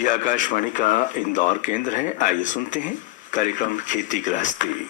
ये आकाशवाणी का इंदौर केंद्र है। आइए सुनते हैं कार्यक्रम खेती गृहस्थी।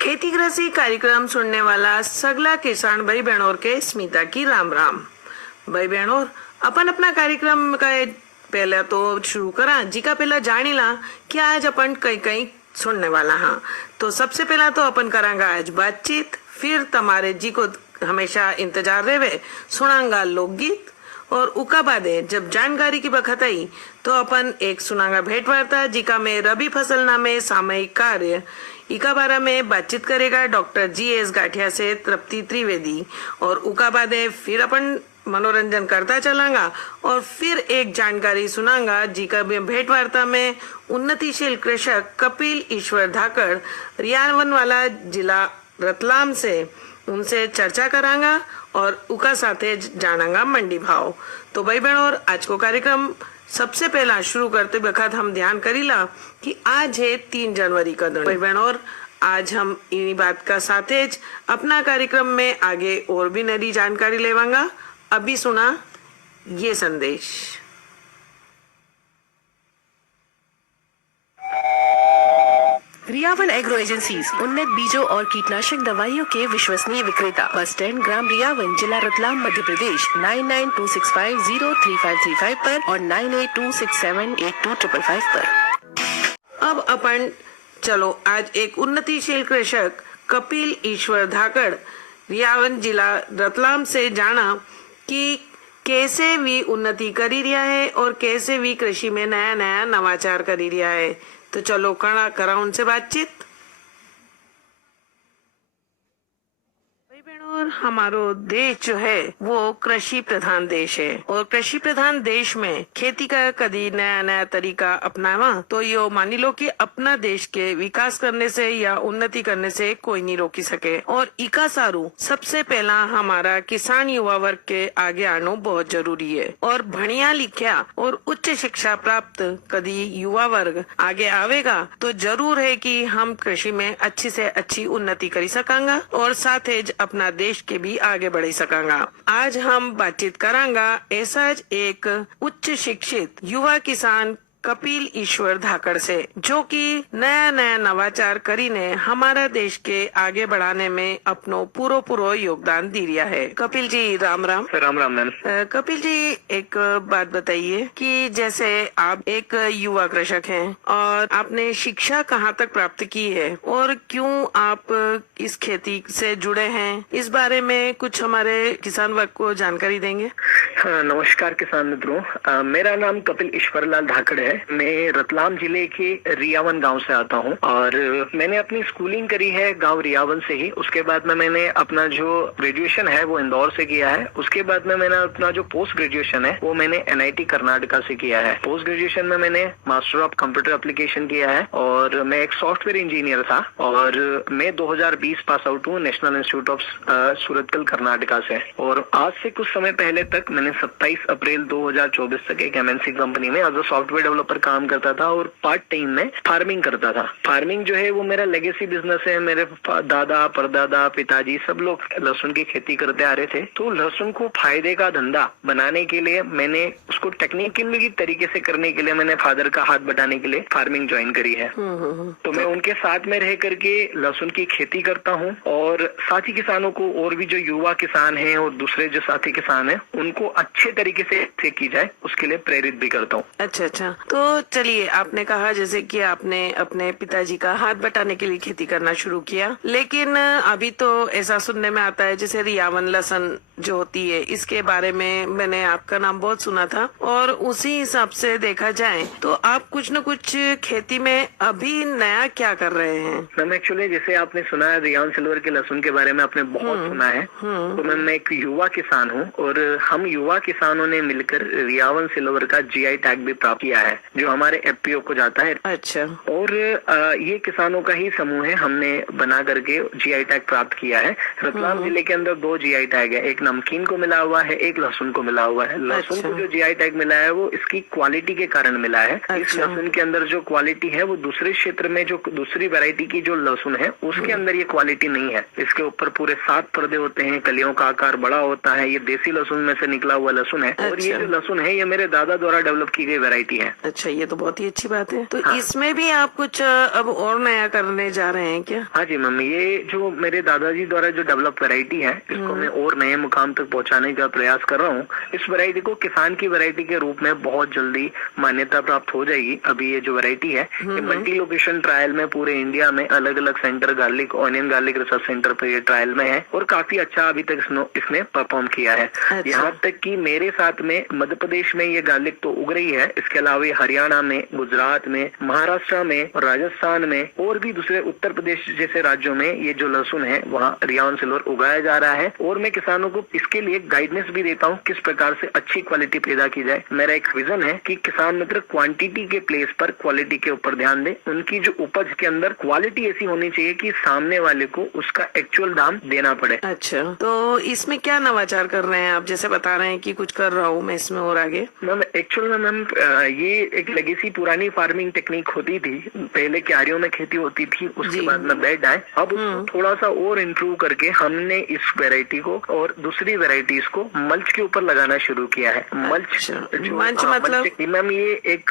खेती गृहस्थी कार्यक्रम सुनने वाला सगला किसान भाई बहनों के स्मिता की राम राम। भाई बहनों, अपन अपना कार्यक्रम का पहले तो शुरू करा जी का पहला जानी ला कि आज अपन कई कई सुनने वाला हाँ। तो सबसे पहला तो अपन करांगा आज बातचीत, फिर तुम्हारे जी को हमेशा इंतजार रहे सुनांगा लोकगीत, और उका बादे जब जानकारी की बखत आई तो अपन एक सुनांगा भेंट वार्ता जी का में रबी फसल नामे सामयिक कार्य इका बारे में बातचीत करेगा डॉक्टर जी.एस. गाठिया से तृप्ति त्रिवेदी, और उका बादे फिर अपन मनोरंजन करता चलांगा और फिर एक जानकारी सुनांगा जी का भेंट वार्ता में उन्नतिशील कृषक कपिल ईश्वर धाकड़ रियावन वाला जिला रतलाम से उनसे चर्चा करांगा और उका साथे जानांगा मंडी भाव। तो भाई बहन, और आज को कार्यक्रम सबसे पहला शुरू करते वक्त हम ध्यान करीला कि आज है 3 जनवरी का दिन। भाई बहन, और आज हम इन्हीं बात का साथेज अपना कार्यक्रम में आगे और भी नई जानकारी लेवांगा। अभी सुना ये संदेश। रियावन एग्रो एजेंसीज उन्नत बीजों और कीटनाशक दवाइयों के विश्वसनीय विक्रेता, बस स्टैंड ग्राम रियावन, जिला रतलाम, मध्य प्रदेश। 9926503535 पर और 9826782555 पर। अब अपन चलो आज एक उन्नतिशील कृषक कपिल ईश्वर धाकड़ रियावन जिला रतलाम से जाना कि कैसे भी उन्नति करी रिया है और कैसे भी कृषि में नया नया नवाचार करी रिया है। तो चलो करा उनसे बातचीत। और हमारो देश जो है वो कृषि प्रधान देश है, और कृषि प्रधान देश में खेती का कभी नया नया तरीका अपनावा तो यो मानी लो कि अपना देश के विकास करने से या उन्नति करने से कोई नहीं रोकी सके। और इका सारू सबसे पहला हमारा किसान युवा वर्ग के आगे आना बहुत जरूरी है, और भणिया लिखिया और उच्च शिक्षा प्राप्त कभी युवा वर्ग आगे आवेगा तो जरूर है कि हम कृषि में अच्छी से अच्छी उन्नति करी सकांगा और साथ ही अपना देश के भी आगे बढ़ सकांगा। आज हम बातचीत करांगा ऐसा एक उच्च शिक्षित युवा किसान कपिल ईश्वर धाकड़ से, जो कि नया नया नवाचार करीने हमारा देश के आगे बढ़ाने में अपनो पूरो योगदान दी रिया है। कपिल जी राम राम। राम राम मैम। कपिल जी, एक बात बताइए कि जैसे आप एक युवा कृषक हैं और आपने शिक्षा कहाँ तक प्राप्त की है और क्यों आप इस खेती से जुड़े हैं, इस बारे में कुछ हमारे किसान वर्ग को जानकारी देंगे? हाँ, नमस्कार किसान मित्रों, मेरा नाम कपिल ईश्वरलाल धाकड़ है। मैं रतलाम जिले के रियावन गांव से आता हूं और मैंने अपनी स्कूलिंग करी है गांव रियावन से ही। उसके बाद में मैंने अपना जो ग्रेजुएशन है वो इंदौर से किया है। उसके बाद में मैंने अपना जो पोस्ट ग्रेजुएशन है वो मैंने NIT कर्नाटका से किया है। पोस्ट ग्रेजुएशन में मैंने मास्टर ऑफ कंप्यूटर एप्लीकेशन किया है और मैं एक सॉफ्टवेयर इंजीनियर था, और मैं 2020 पास आउट हूँ national institute of Surathkal Karnataka से। और आज से कुछ समय पहले तक मैंने 27 अप्रैल 2024 तक एक MNC कंपनी में एज अ सॉफ्टवेयर डेवलपर काम करता था और पार्ट टाइम में फार्मिंग करता था। फार्मिंग जो है वो मेरा लेगेसी बिजनेस है। मेरे दादा परदादा पिताजी सब लोग लहसुन की खेती करते आ रहे थे, तो लहसुन को फायदे का धंधा बनाने के लिए मैंने उसको टेक्निकली तरीके से करने के लिए मैंने फादर का हाथ बटाने के लिए फार्मिंग ज्वाइन करी है। तो मैं उनके साथ में रह करके लहसुन की खेती करता हूँ और साथी किसानों को, और भी जो युवा किसान है और दूसरे जो साथी किसान है, उनको अच्छे तरीके से की जाए उसके लिए प्रेरित भी करता हूँ। अच्छा, तो चलिए, आपने कहा जैसे कि आपने अपने पिताजी का हाथ बटाने के लिए खेती करना शुरू किया, लेकिन अभी तो ऐसा सुनने में आता है जैसे रियावन लहसुन जो होती है इसके बारे में मैंने आपका नाम बहुत सुना था, और उसी हिसाब से देखा जाए तो आप कुछ न कुछ खेती में अभी नया क्या कर रहे हैं? मैम एक्चुअली जैसे आपने सुना है रियावन सिल्वर के लहसुन के बारे में आपने बहुत सुना है, तो मैम मैं एक युवा किसान हूँ और हम युवा किसानों ने मिलकर रियावन सिल्वर का जीआई टैग भी प्राप्त किया है जो हमारे एफपीओ को जाता है। अच्छा। और ये किसानों का ही समूह है, हमने बना करके जीआई टैग प्राप्त किया है। रतलाम जिले के अंदर 2 जीआई टैग है, एक नमकीन को मिला हुआ है, एक लहसुन को मिला हुआ है। लहसुन को जो जीआई टैग मिला है वो इसकी क्वालिटी के कारण मिला है। इस लहसुन के अंदर जो क्वालिटी है वो दूसरे क्षेत्र में जो दूसरी वैरायटी की जो लहसुन है उसके अंदर ये क्वालिटी नहीं है। इसके ऊपर पूरे 7 पर्दे होते हैं, कलियों का आकार बड़ा होता है, ये देसी लहसुन में से निकला हुआ लहसुन है। और ये जो लहसुन है ये मेरे दादा द्वारा डेवलप की गई वैरायटी है। अच्छा, ये तो बहुत ही अच्छी बात है। तो इसमें भी आप कुछ अब और नया करने जा रहे हैं क्या? हाँ जी मम्मी, ये जो मेरे दादाजी द्वारा जो डेवलप वैरायटी है इसको मैं और नए मुकाम तक पहुंचाने का प्रयास कर रहा हूँ। इस वैरायटी को किसान की वैरायटी के रूप में बहुत जल्दी मान्यता प्राप्त हो जाएगी। अभी ये जो वैरायटी है ये मल्टी लोकेशन ट्रायल में पूरे इंडिया में अलग अलग centre onion garlic research centre पे ये ट्रायल में है और काफी अच्छा अभी तक इसने परफॉर्म किया है। यहाँ तक कि मेरे साथ में मध्य प्रदेश में ये गार्लिक तो उग रही है, इसके अलावा हरियाणा में, गुजरात में, महाराष्ट्र में, राजस्थान में और भी दूसरे उत्तर प्रदेश जैसे राज्यों में ये जो लहसुन है वहाँ रियावन सिल्वर उगाया जा रहा है। और मैं किसानों को इसके लिए गाइडेंस भी देता हूँ किस प्रकार से अच्छी क्वालिटी पैदा की जाए। मेरा एक विजन है कि किसान मित्र क्वांटिटी के प्लेस पर क्वालिटी के ऊपर ध्यान दे। उनकी जो उपज के अंदर क्वालिटी ऐसी होनी चाहिए कि सामने वाले को उसका एक्चुअल दाम देना पड़े। अच्छा, तो इसमें क्या नवाचार कर रहे हैं आप? जैसे बता रहे हैं कि कुछ कर रहा हूँ मैं इसमें और आगे। मैम एक्चुअल में मैम ये एक लेगेसी पुरानी फार्मिंग टेक्निक होती थी। पहले क्यारियों में खेती होती थी, उसके बाद में बेड आए। अब उसको थोड़ा सा और इम्प्रूव करके हमने इस वेराइटी को और दूसरी वेराइटीज को मल्च के ऊपर लगाना शुरू किया है। मल्च मतलब मैम ये एक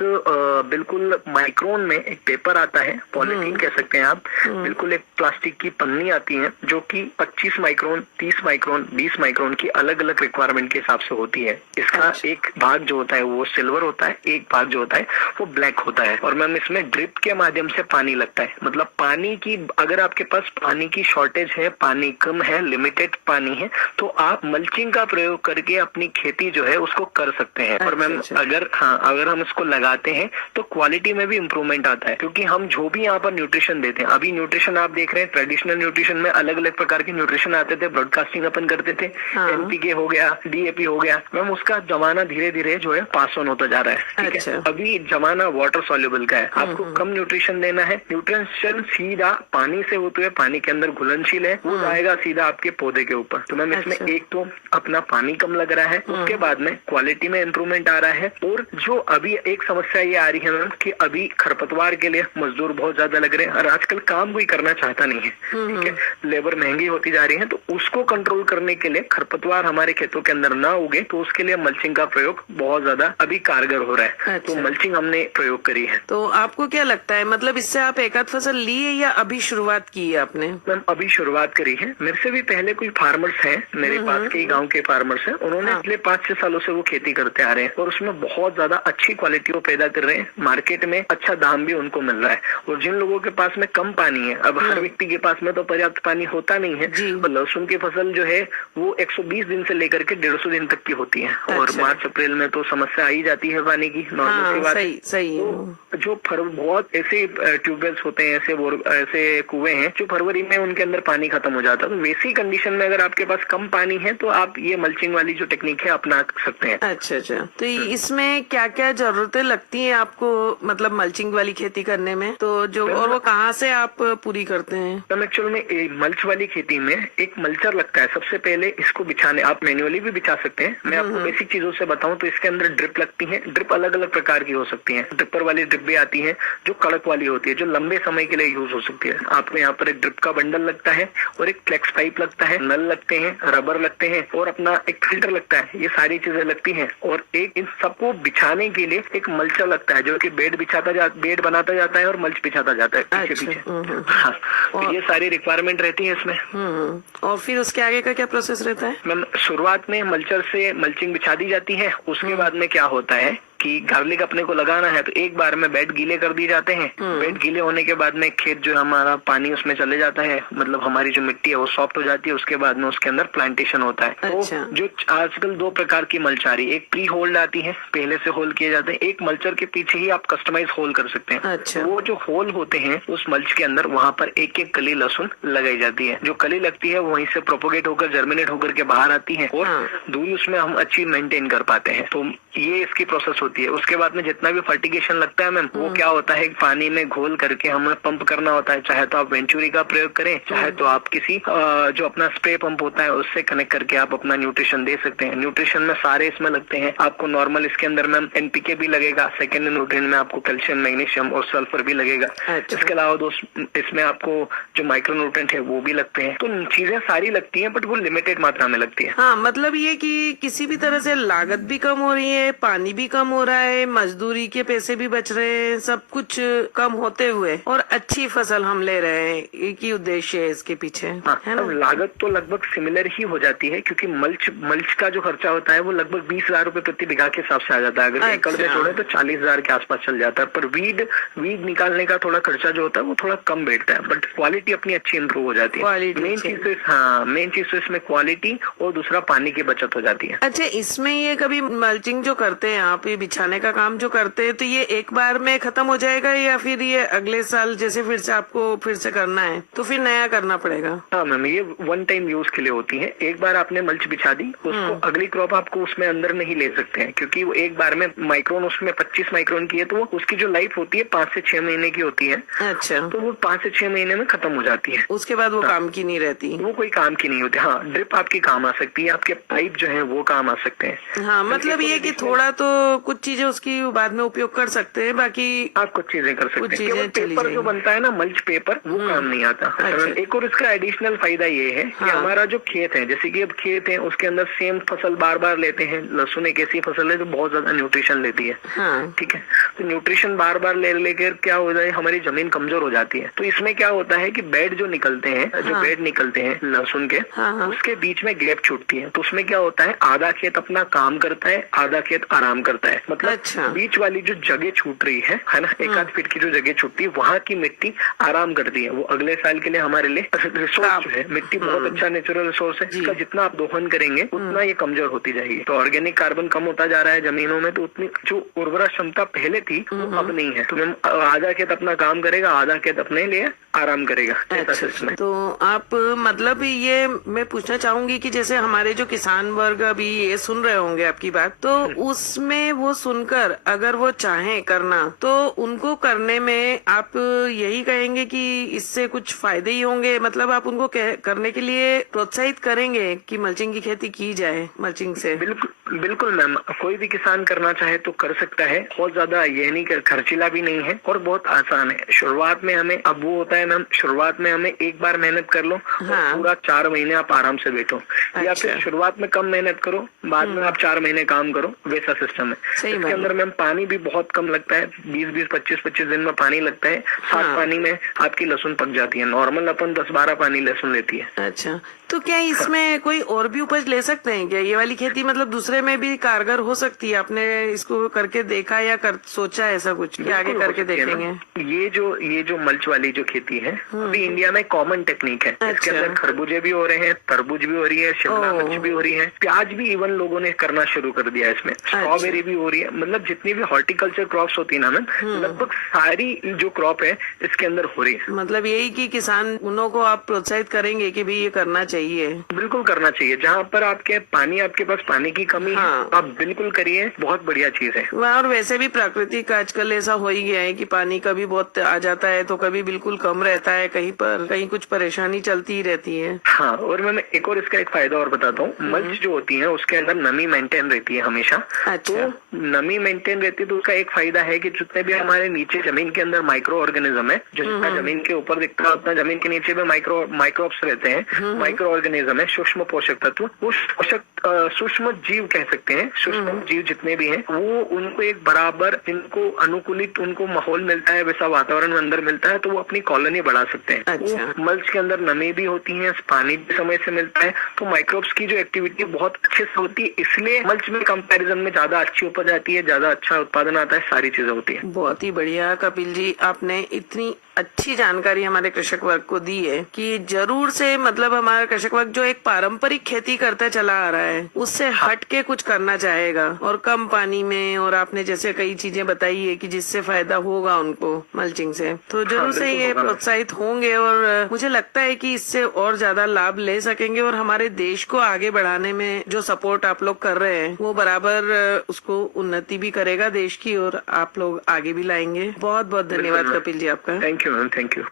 बिल्कुल माइक्रोन में एक पेपर आता है, पॉलिथीन कह सकते हैं आप। बिल्कुल एक प्लास्टिक की पन्नी आती है जो कि 25 माइक्रोन, 30 माइक्रोन, 20 माइक्रोन की अलग अलग रिक्वायरमेंट के हिसाब से होती है। इसका एक भाग जो होता है वो सिल्वर होता है, एक भाग जो होता है वो ब्लैक होता है। और मैम इसमें ड्रिप के माध्यम से पानी लगता है। मतलब पानी की, अगर आपके पास पानी की शॉर्टेज है, पानी कम है, लिमिटेड पानी है, तो आप मल्चिंग का प्रयोग करके अपनी खेती जो है उसको कर सकते हैं। और मैम अगर हम इसको लगाते हैं तो क्वालिटी में भी इम्प्रूवमेंट आता है, क्योंकि हम जो भी यहाँ पर न्यूट्रिशन देते हैं, अभी न्यूट्रिशन आप देख रहे हैं ट्रेडिशनल न्यूट्रिशन में अलग अलग प्रकार के न्यूट्रिशन आते थे, ब्रॉडकास्टिंग अपन करते थे, एनपीके हो गया, डीएपी हो गया। मैम उसका जमाना धीरे धीरे जो है पास ऑन होता जा रहा है। ठीक है, अभी जमाना वाटर सॉल्युबल का है। आपको कम न्यूट्रिशन देना है, न्यूट्रिशन सीधा पानी से होते हुए पानी के अंदर घुलनशील है, वो जाएगा सीधा आपके पौधे के ऊपर। तो मैम इसमें एक तो अपना पानी कम लग रहा है, उसके बाद में क्वालिटी में इम्प्रूवमेंट आ रहा है। और जो अभी एक समस्या ये आ रही है मैम कि अभी खरपतवार के लिए मजदूर बहुत ज्यादा लग रहे हैं और आजकल काम कोई करना चाहता नहीं है। ठीक है, लेबर महंगी होती जा रही है, तो उसको कंट्रोल करने के लिए खरपतवार हमारे खेतों के अंदर ना उगे, तो उसके लिए मल्चिंग का प्रयोग बहुत ज्यादा अभी कारगर हो रहा है। तो मल्चिंग हमने प्रयोग करी है। तो आपको क्या लगता है, मतलब इससे आप एकाध फसल ली है या अभी शुरुआत की है आपने? मैम अभी शुरुआत करी है। मेरे से भी पहले कोई फार्मर्स हैं, मेरे पास के गांव के फार्मर्स हैं, उन्होंने पिछले 5-6 सालों से वो खेती करते आ रहे हैं और उसमें बहुत ज्यादा अच्छी क्वालिटी वो पैदा कर रहे हैं। मार्केट में अच्छा दाम भी उनको मिल रहा है। और जिन लोगों के पास में कम पानी है, अब हर व्यक्ति के पास में तो पर्याप्त पानी होता नहीं है, तो लहसुन की फसल जो है वो 120 दिन से लेकर के 150 दिन तक की होती है। और मार्च अप्रैल में तो समस्या आ ही जाती है पानी की, नॉर्मल सी बात। सही तो जो बहुत ऐसे ट्यूबवेल्स होते हैं, ऐसे कुएं हैं जो फरवरी में उनके अंदर पानी खत्म हो जाता है। तो वैसी कंडीशन में अगर आपके पास कम पानी है तो आप ये मल्चिंग वाली जो टेक्निक है अपना सकते हैं। अच्छा, तो इसमें क्या क्या जरूरतें लगती हैं आपको, मतलब मल्चिंग वाली खेती करने में? तो जो और वो कहाँ से आप पूरी करते हैं? तो एक्चुअल में मल्च वाली खेती में एक मल्चर लगता है। सबसे पहले इसको बिछाने, आप मैन्युअली भी बिछा सकते हैं। मैं आपको बेसिक चीजों से बताऊं तो इसके अंदर ड्रिप लगती है। ड्रिप अलग अलग प्रकार की हो सकती है। ड्रिपर वाली ड्रिप भी आती है जो कड़क वाली होती है, जो लंबे समय के लिए यूज हो सकती है। आपको यहाँ पर एक ड्रिप का बंडल लगता है और एक फ्लेक्स पाइप लगता है, नल लगते हैं, रबर लगते हैं और अपना एक फिल्टर लगता है। ये सारी चीजें लगती हैं। और एक इन सबको बिछाने के लिए एक मल्चर लगता है जो कि बेड बेड बनाता जाता है और मल्च बिछाता जाता है पीछे पीछे। हाँ, तो ये सारी रिक्वायरमेंट रहती है इसमें। और फिर उसके आगे का क्या प्रोसेस रहता है? मैम शुरुआत में मल्चर से मल्चिंग बिछा दी जाती है। उसके बाद में क्या होता है कि गार्लिक अपने को लगाना है तो एक बार में बेड गीले कर दिए जाते हैं। बेड गीले होने के बाद में खेत जो हमारा पानी उसमें चले जाता है, मतलब हमारी जो मिट्टी है वो सॉफ्ट हो जाती है। उसके बाद में उसके अंदर प्लांटेशन होता है। अच्छा। तो जो आजकल दो प्रकार की मल्च आ रही है, एक प्री होल्ड आती है, पहले से होल किए जाते हैं, एक मल्चर के पीछे ही आप कस्टमाइज होल कर सकते हैं। अच्छा। वो जो होल होते हैं उस मल्च के अंदर वहां पर एक एक कली लहसुन लगाई जाती है। जो कली लगती है वहीं से प्रोपोगेट होकर जर्मिनेट होकर के बाहर आती है और दूरी उसमें हम अच्छी मेंटेन कर पाते हैं। तो ये इसकी प्रोसेस होती है। उसके बाद में जितना भी फर्टिगेशन लगता है मैम, वो क्या होता है, पानी में घोल करके हमें पंप करना होता है। चाहे तो आप वेंचुरी का प्रयोग करें, चाहे तो आप किसी जो अपना स्प्रे पंप होता है उससे कनेक्ट करके आप अपना न्यूट्रिशन दे सकते हैं। न्यूट्रिशन में सारे इसमें लगते हैं। आपको नॉर्मल इसके अंदर मैम एनपीके भी लगेगा, सेकेंड न्यूट्रिएंट में आपको कैल्शियम, मैग्नीशियम और सल्फर भी लगेगा। अच्छा। इसके अलावा दोस्त इसमें आपको जो माइक्रो न्यूट्रिएंट है वो भी लगते हैं। तो चीजें सारी लगती हैं बट वो लिमिटेड मात्रा में लगती है। हाँ, मतलब ये कि किसी भी तरह से लागत भी कम हो रही है, पानी भी कम हो रहा है, मजदूरी के पैसे भी बच रहे हैं, सब कुछ कम होते हुए और अच्छी फसल हम ले रहे हैं। एक ही उद्देश्य है इसके पीछे, हाँ, है ना? लागत तो लगभग सिमिलर ही हो जाती है क्योंकि मल्च का जो खर्चा होता है वो लगभग 20,000 रुपए प्रति बीघा के हिसाब से आ जाता है। अगर एकड़ में जोड़े तो 40,000 के आसपास चल जाता है। पर वीड निकालने का थोड़ा खर्चा जो होता है वो थोड़ा कम बैठता है, बट क्वालिटी अपनी अच्छी इंप्रूव हो जाती है। मेन चीज तो इसमें क्वालिटी और दूसरा पानी की बचत हो जाती है। अच्छा, इसमें ये कभी मल्चिंग जो करते हैं आप, ये बिछाने का काम जो करते हैं, तो ये एक बार में खत्म हो जाएगा या फिर ये अगले साल जैसे फिर से आपको फिर से करना है तो फिर नया करना पड़ेगा? हाँ मैम, ये वन टाइम यूज के लिए होती है। एक बार आपने मल्च बिछा दी, उसको अगली क्रॉप आपको उसमें अंदर नहीं ले सकते हैं क्योंकि वो एक बार में माइक्रोन उसमें 25 माइक्रोन की है तो वो उसकी जो लाइफ होती है 5 से 6 महीने की होती है। अच्छा। तो वो 5 से 6 महीने में खत्म हो जाती है। उसके बाद वो काम की नहीं रहती? वो कोई काम की नहीं होती। हाँ, ड्रिप आपकी काम आ सकती है, आपके पाइप जो है वो काम आ सकते हैं। हाँ, मतलब ये कि थोड़ा तो कुछ चीजें उसकी बाद में उपयोग कर सकते हैं, बाकी आप कुछ चीजें कर सकते हैं। केवल पेपर जो बनता है ना मल्च पेपर, वो काम नहीं आता। अच्छा। एक और इसका एडिशनल फायदा ये है कि हमारा जो खेत है, जैसे कि अब खेत है उसके अंदर सेम फसल बार बार लेते हैं। लहसुन एक ऐसी फसल है जो बहुत ज्यादा न्यूट्रिशन लेती है। हाँ। ठीक है, तो न्यूट्रिशन बार बार ले लेकर क्या हो जाए, हमारी जमीन कमजोर हो जाती है। तो इसमें क्या होता है कि बेड जो निकलते हैं, जो बेड निकलते हैं लहसुन के, उसके बीच में गैप छूटती है। तो उसमें क्या होता है, आधा खेत अपना काम करता है, आधा खेत आराम करता है। मतलब अच्छा। बीच वाली जो जगह छूट रही है ना, 1 आध फीट की जो जगह छूटती है, वहाँ की मिट्टी आराम करती है। वो अगले साल के लिए हमारे लिए रिसोर्स जो है, मिट्टी बहुत अच्छा नेचुरल रिसोर्स है। इसका जितना आप दोहन करेंगे उतना ये कमजोर होती जाएगी। तो ऑर्गेनिक कार्बन कम होता जा रहा है जमीनों में, तो उतनी जो उर्वरा क्षमता पहले थी वो अब नहीं है। तो मैम आधा खेत अपना काम करेगा, आधा खेत अपने लिए आराम करेगा। अच्छा, तो आप मतलब ये मैं पूछना चाहूंगी कि जैसे हमारे जो किसान वर्ग अभी ये सुन रहे होंगे आपकी बात, तो उसमें वो सुनकर अगर वो चाहें करना तो उनको करने में आप यही कहेंगे कि इससे कुछ फायदे ही होंगे? मतलब आप उनको करने के लिए प्रोत्साहित करेंगे कि मल्चिंग की खेती की जाए मल्चिंग से? बिल्कुल मैम, कोई भी किसान करना चाहे तो कर सकता है। बहुत ज्यादा ये नहीं खर्चीला भी नहीं है और बहुत आसान है। शुरुआत में हमें अब वो होता है मैम, शुरुआत में हमें एक बार मेहनत कर लो और पूरा 4 महीने आप आराम से बैठो। या फिर शुरुआत में कम मेहनत करो, बाद में आप 4 महीने काम करो, वैसा सिस्टम है। इसके अंदर मैम पानी भी बहुत कम लगता है। 20-20, 25-25 दिन में पानी लगता है। 7 पानी में आपकी लहसुन पक जाती है। नॉर्मल अपन 10-12 पानी लहसुन लेती है। अच्छा, तो क्या इसमें कोई और भी उपज ले सकते हैं क्या? ये वाली खेती मतलब दूसरे में भी कारगर हो सकती है? आपने इसको करके देखा या सोचा ऐसा कुछ कि आगे करके देखेंगे? ये जो मल्च वाली जो खेती है अभी इंडिया में कॉमन टेक्निक है। इसके अंदर खरबूजे भी हो रहे हैं, तरबूज भी हो रही है, शिमला मिर्च भी हो रही है, प्याज भी इवन लोगों ने करना शुरू कर दिया है इसमें। स्ट्रॉबेरी भी हो रही है। मतलब जितनी भी हॉर्टिकल्चर क्रॉप्स होती है ना मैम, लगभग सारी जो क्रॉप है इसके अंदर हो रही है। मतलब यही कि किसानों को आप प्रोत्साहित करेंगे कि भाई ये करना चाहिए? बिल्कुल करना चाहिए। जहाँ पर आपके पास पानी की कमी है, आप बिल्कुल करिए, बहुत बढ़िया चीज है। और वैसे भी प्राकृतिक आजकल ऐसा हो ही गया है कि पानी कभी बहुत आ जाता है तो कभी बिल्कुल कम रहता है, कहीं कुछ परेशानी चलती ही रहती है। हाँ, और मैं एक और इसका एक फायदा और बताता हूँ। मल्च जो होती है उसके अंदर नमी मेंटेन रहती है हमेशा। अच्छा। तो नमी मेंटेन रहती है तो उसका एक फायदा है कि जितने भी हमारे नीचे जमीन के अंदर माइक्रो ऑर्गेनिज्म है, जो जितना जमीन के ऊपर दिखता है उतना जमीन के नीचे भी माइक्रोब्स रहते हैं। माइक्रो ऑर्गेनिज्म है, सूक्ष्म पोषक तत्व। वो पोषक सूक्ष्म जीव कह सकते हैं, सूक्ष्म जीव जितने भी हैं वो उनको एक बराबर जिनको अनुकूलित उनको माहौल मिलता है, वैसा वातावरण अंदर मिलता है, तो वो अपनी कॉलोनी बढ़ा सकते हैं। अच्छा। वो मल्च के अंदर नमी भी होती है, पानी भी समय से मिलता है, तो माइक्रोब्स की जो एक्टिविटी बहुत अच्छे से होती है, इसलिए मल्च में कंपैरिजन में ज्यादा अच्छी उपज आती है, ज्यादा अच्छा उत्पादन आता है, सारी चीजें होती है। बहुत ही बढ़िया कपिल जी, आपने इतनी अच्छी जानकारी हमारे कृषक वर्ग को दी है कि जरूर से मतलब हमारा कृषक वर्ग जो एक पारंपरिक खेती करता चला आ रहा है उससे हट के कुछ करना चाहेगा और कम पानी में, और आपने जैसे कई चीजें बताई है कि जिससे फायदा होगा उनको मल्चिंग से, तो जरूर से ये प्रोत्साहित होंगे और मुझे लगता है कि इससे और ज्यादा लाभ ले सकेंगे और हमारे देश को आगे बढ़ाने में जो सपोर्ट आप लोग कर रहे हैं वो बराबर उसको उन्नति भी करेगा देश की और आप लोग आगे भी लाएंगे। बहुत बहुत धन्यवाद कपिल जी आपका। Thank you ma'am, thank you.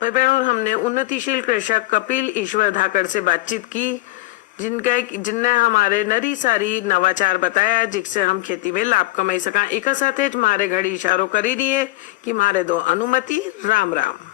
भाई बहनों, हमने उन्नतिशील कृषक कपिल ईश्वर धाकड़ से बातचीत की जिनने हमारे नरी सारी नवाचार बताया जिससे हम खेती में लाभ कमाई सका। एक साथ मारे घड़ी इशारों करी दिए कि मारे दो अनुमति। राम राम।